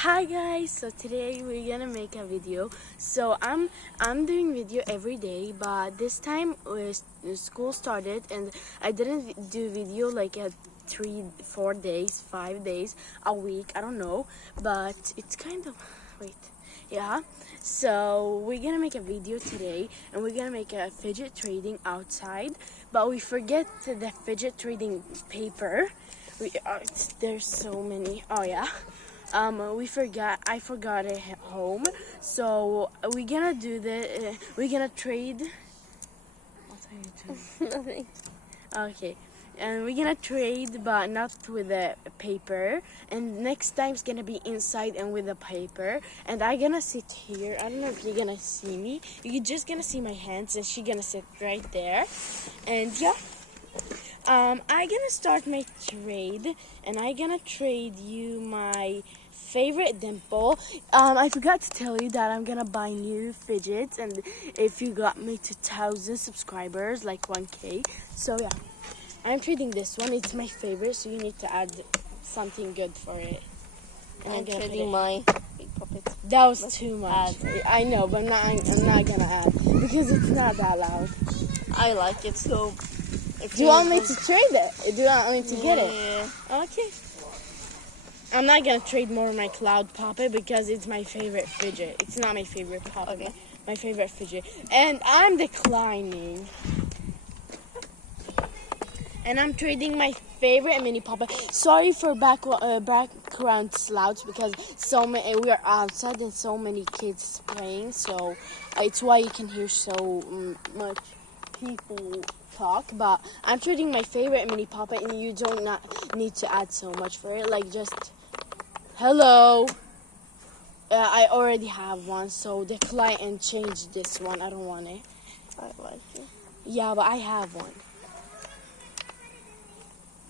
Hi guys, so today we're gonna make a video. So I'm doing video every day, but this time school started and I didn't do video like at 3-4 days, 5 days, a week, I don't know, but it's kind of yeah. So we're gonna make a video today and we're gonna make a fidget trading outside, but we forget the fidget trading paper. There's so many. Oh yeah. I forgot it at home, so we're gonna do we're gonna trade. What are you doing? Nothing. Okay, and we're gonna trade, but not with the paper. And next time it's gonna be inside and with the paper. And I'm gonna sit here. I don't know if you're gonna see me. You're just gonna see my hands, and she's gonna sit right there. And yeah. I'm gonna start my trade, and I'm gonna trade you my favorite dimple. I forgot to tell you that I'm gonna buy new fidgets, and if you got me to 1,000 subscribers, like 1K. So yeah, I'm trading this one. It's my favorite, so you need to add something good for it. And I'm trading my big puppet. That was too much. I know, but I'm not gonna add because it's not that loud. I like it so. Do you want me to trade it? Do you want me to get it? Yeah. Okay. I'm not gonna trade more of my cloud puppet because it's my favorite fidget. It's not my favorite puppet. Okay. My favorite fidget. And I'm declining. And I'm trading my favorite mini puppet. Sorry for background clouds because we are outside and so many kids playing. So it's why you can hear so much people talk. But I'm trading my favorite mini puppet, and you don't need to add so much for it. Like just hello. I already have one, so decline and change this one. I don't want it. I like it. Yeah, but I have one.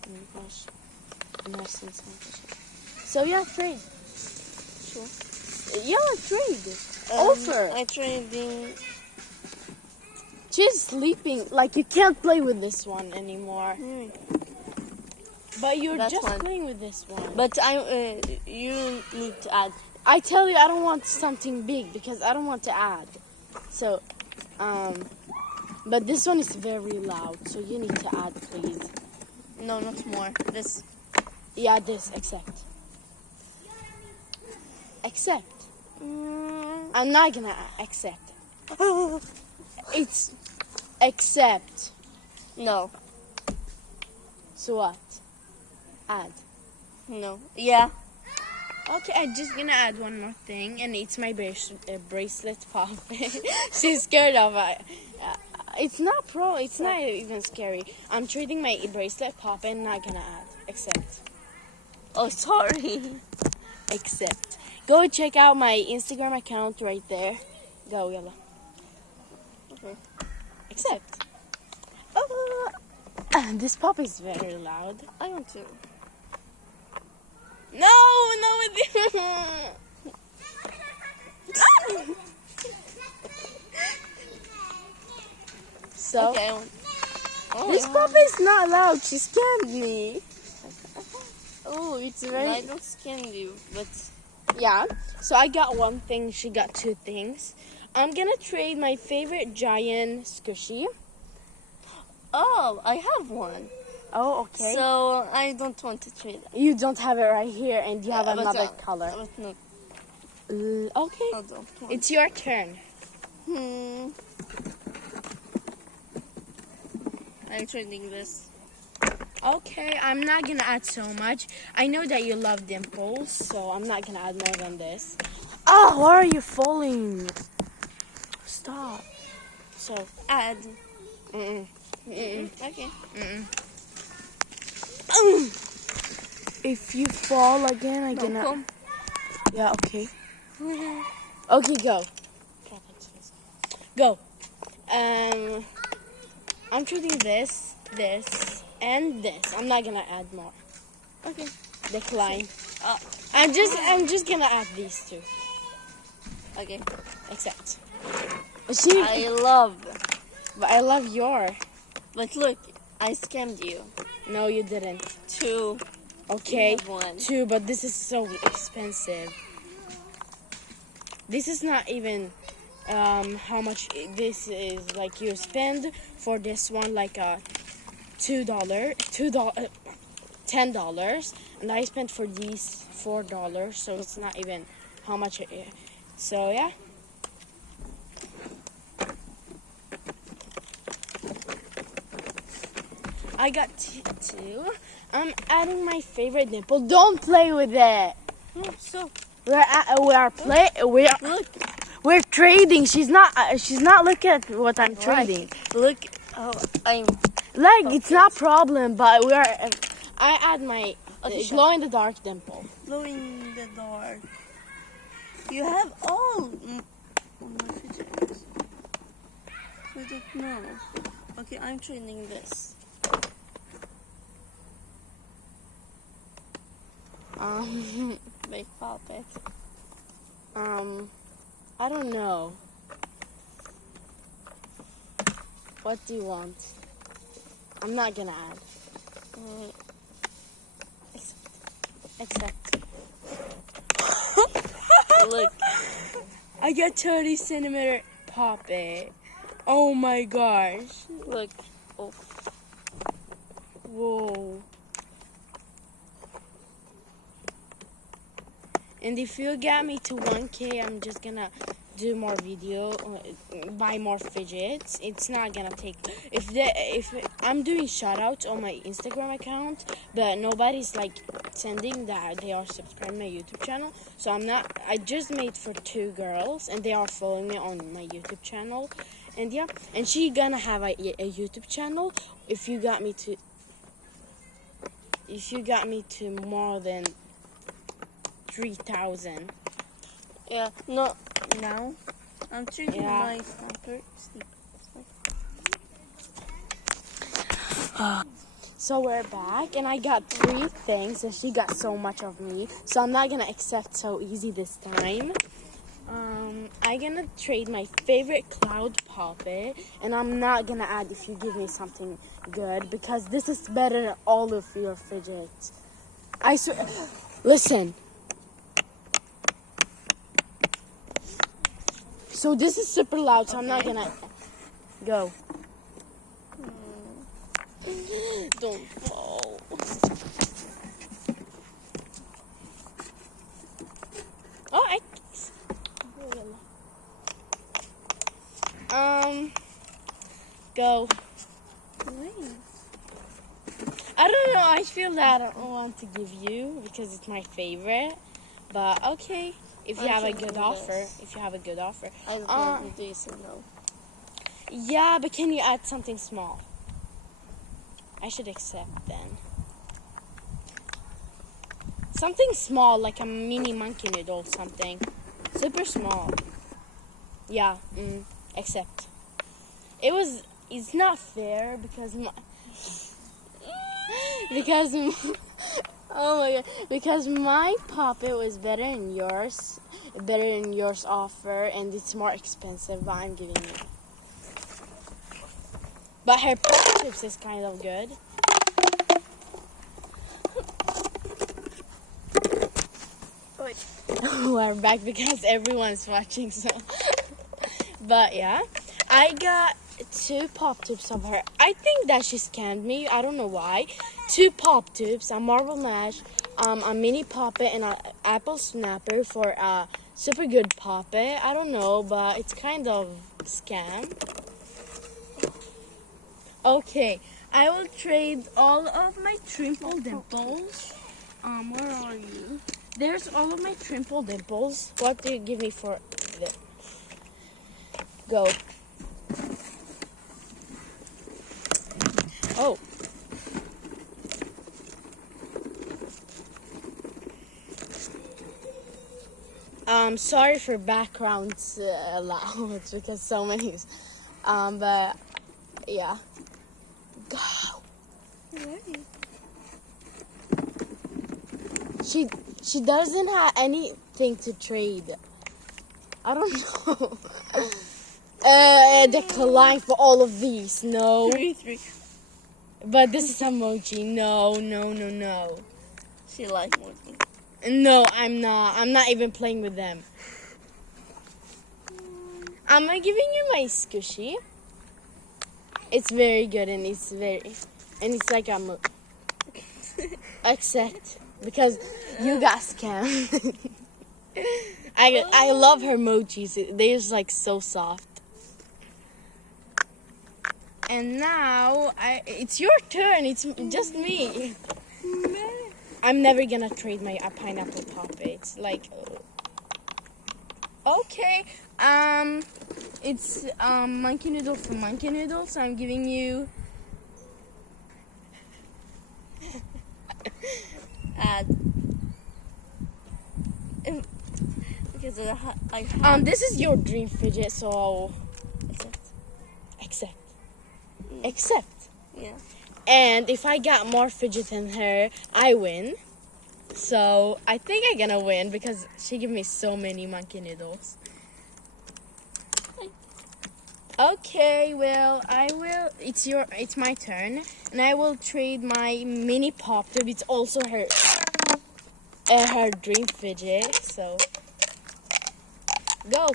Oh my gosh. I'm not seeing something. So yeah, trade. Sure. Yeah, trade. Offer. I'm trading. She's sleeping. Like you can't play with this one anymore. But you're That's just fine. playing with this one. But you need to add. I tell you, I don't want something big because I don't want to add. So, but this one is very loud, so you need to add, please. No, not more. This. Yeah, this. Accept. Accept. I'm not gonna accept. It's accept. No. So what? Add. No. Yeah. Okay, I'm just gonna add one more thing, and it's my bracelet pop. She's scared of it. It's not It's not even scary. I'm trading my bracelet pop and not gonna add. Accept. Oh, sorry. Accept. Go check out my Instagram account right there. Go, yalla. Okay. Accept. This pop is very loud. I want to. No, it didn't. So, Okay. this pop is not loud. She scammed me. Oh, it's very. I don't scan you, but Yeah. So I got one thing. She got two things. I'm gonna trade my favorite giant squishy. oh, I have one. Oh, okay. So I don't want to trade that. You don't have it right here, and you have But, another color. But no, Okay. I don't want. It's your turn. I'm trading this. Okay, I'm not gonna add so much. I know that you love dimples, so I'm not gonna add more than this. Oh, why are you falling? Stop. So, Add. okay. Okay. If you fall again, I'm gonna. Come. Yeah, okay. Okay, go. Go. I'm trading this, and this. I'm not gonna add more. Okay. Decline. I'm just gonna add these two. Okay. Accept. But I love your. But look, I scammed you. No, you didn't. 2. Okay. You have 1. 2, but this is so expensive. this is not even how much this is. Like you spend for this one like $2, $10, and I spent for these $4, so it's not even how much it is. So yeah. I got two. I'm adding my favorite nipple. Don't play with it. So We're trading. She's not looking at what I'm trading. Look how I'm. Like it's not problem, but I add my Okay, glow in the dark dimple. Glow in the dark. You have all my fidgets. I don't know. Okay, I'm trading this. Big puppet. I don't know. What do you want? I'm not gonna add. Accept. Look. I got 30 centimeter puppet. Oh my gosh. Look. Oh. Whoa. And if you get me to 1K, I'm just gonna do more video, buy more fidgets. It's not gonna take. If I'm doing shoutouts on my Instagram account, but nobody's like sending that they are subscribing my YouTube channel. So I'm not. I just made for 2 girls, and they are following me on my YouTube channel. And yeah, and she gonna have a YouTube channel if you got me to. If you got me to more than 3,000. Yeah. No. Now I'm treating my snapper. So we're back, and I got 3 things, and she got so much of me. So I'm not gonna accept so easy this time. I'm gonna trade my favorite cloud puppet, and I'm not gonna add if you give me something good, because this is better than all of your fidgets. I swear. Listen. So this is super loud, so I'm not gonna go. Don't fall. Oh, go. I don't know. I feel that I don't want to give you because it's my favorite. But okay, if you have a good offer, I don't know if this or no. Yeah, but can you add something small? I should accept then. Something small, like a mini monkey noodle, something. Super small. Yeah, accept. It's not fair because oh my god, because my puppet was better than yours offer, and it's more expensive, but I'm giving you. But her pop chips is kind of good. We're back because everyone's watching, so. But yeah, I got 2 pop tubes of her. I think that she scammed me. I don't know why. 2 pop tubes, a marble mash, a mini puppet, and an apple snapper for a super good puppet. I don't know, but it's kind of scam. Okay, I will trade all of my trimple dimples. Where are you? There's all of my trimple dimples. What do you give me for it? Go. Oh. Sorry for backgrounds loud because so many. But yeah. Go. She doesn't have anything to trade. I don't know. Decline for all of these. No. 3. But this is emoji. No. She likes emoji. No, I'm not. I'm not even playing with them. I'm giving you my squishy. It's very good and it's like a except because you got scammed. I love her emojis. They're just like so soft. And now it's your turn. It's just me. I'm never gonna trade my pineapple puppets. Like, okay, it's monkey noodle for monkey noodle. So I'm giving you. Add. Because I have. This is your dream fidget, so accept. Yeah. And if I got more fidget than her, I win. So I think I'm gonna win because she gave me so many monkey noodles. Okay, well I will. It's my turn, and I will trade my mini pop top. It's also her dream fidget. So go.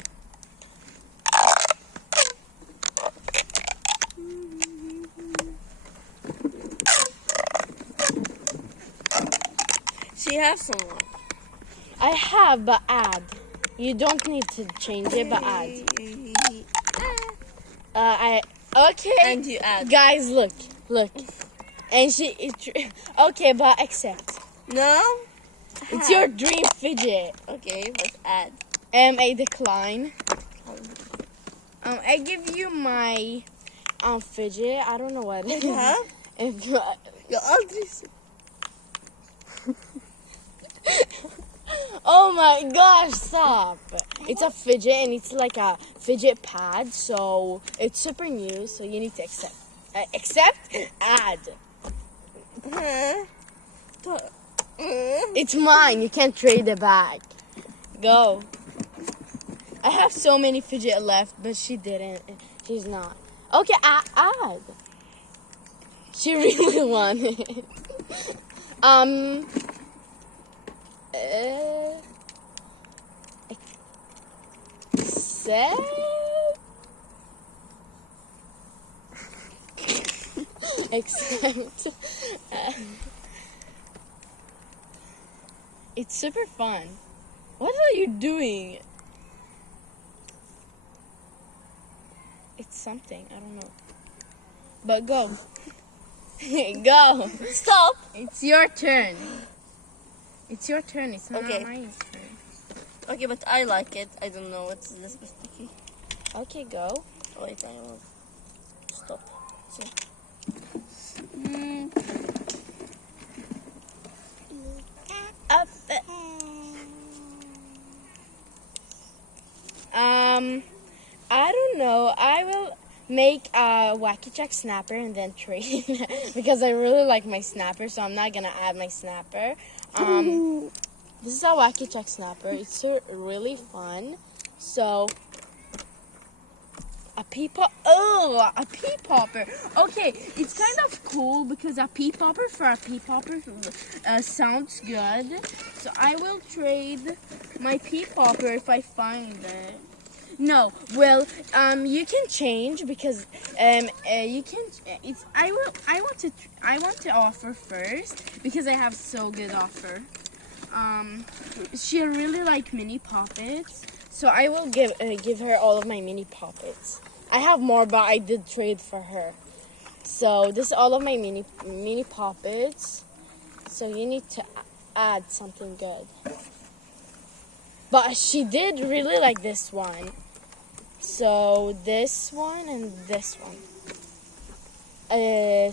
She has someone. I have, but add. You don't need to change it, but add. Okay. And you add. Guys, look. And okay, but accept. No. It's your dream fidget. Okay, but add. A decline. I give you my fidget. I don't know what it is. Huh? Your address. Oh my gosh, stop. It's a fidget and it's like a fidget pad, so it's super new, so you need to accept. Accept, add. It's mine, you can't trade it back. Go. I have so many fidget left, but she didn't. She's not. Okay, add. She really wanted. Accept. Accept. It's super fun. What are you doing? It's something, I don't know. But go. Go. Stop. It's your turn. It's your turn. It's not Okay. my turn. Okay, but I like it. I don't know what's this sticky. Okay, go. Oh, wait, I will stop. So. Up. I don't know. I will make a wacky check snapper and then trade because I really like my snapper, so I'm not gonna add my snapper. This is a wacky check snapper. It's really fun. So a pea pop. Oh, a pea popper. Okay, it's kind of cool because a pea popper for a pea popper sounds good. So I will trade my pea popper if I find it. No, well, you can change because you can. It's I want to offer first because I have so good offer. She really like mini poppets, so I will give her all of my mini poppets. I have more, but I did trade for her. So this is all of my mini poppets. So you need to add something good. But she did really like this one. So this one and this one.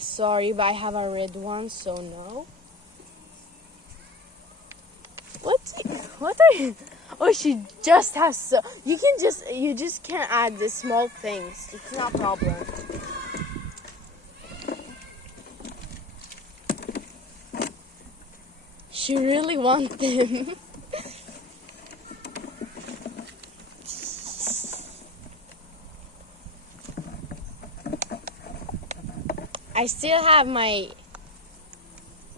Sorry, but I have a red one, so no. What are you? Oh, she just has so. You just can't add the small things. It's not a problem. She really wants them. I still have my.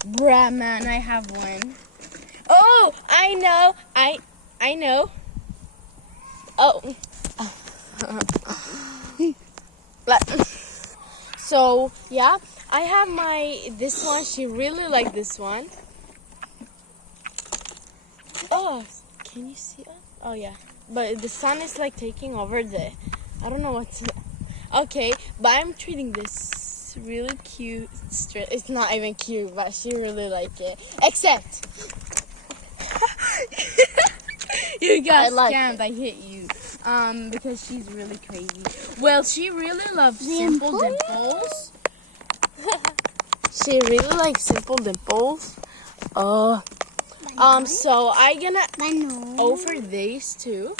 Bruh, man, I have one. Oh, I know. I know. Oh. So yeah, I have this one. She really liked this one. Oh, can you see it? Oh yeah, but the sun is like taking over I don't know what to. Okay, but I'm treating this really cute strip. It's not even cute, but she really liked it. Except you got scammed. I hit you. Because she's really crazy. Well, she really loves simple dimples. She really likes simple dimples. So I gonna offer these too.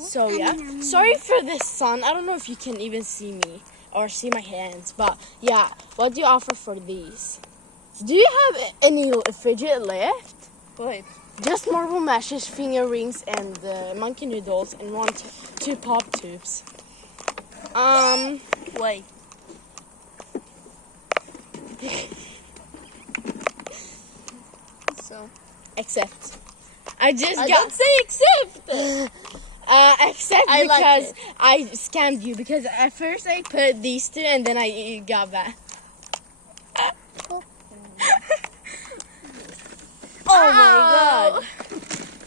So yeah, sorry for this sun. I don't know if you can even see me or see my hands, but yeah, what do you offer for these? Do you have any fidget left? Wait. Just marble mashes, finger rings, and monkey noodles, and two pop tubes. Wait. So. Except. I don't say except. Except I because like I scammed you. Because at first I put these two, and then I got that. Oh my god.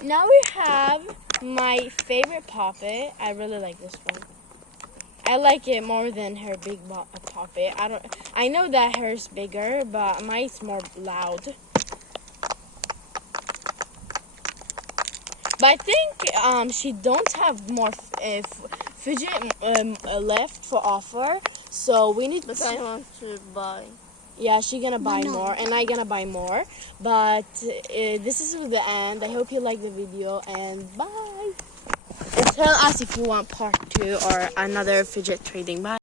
Now we have my favorite puppet. I really like this one. I like it more than her big puppet. I know that hers bigger, but mine's more loud. But I think she don't have more fidget left for offer, so we need. But I want to buy. Yeah, she's gonna buy more, and I'm gonna buy more. But this is the end. I hope you like the video, and bye. And tell us if you want part 2 or another fidget trading. Bye.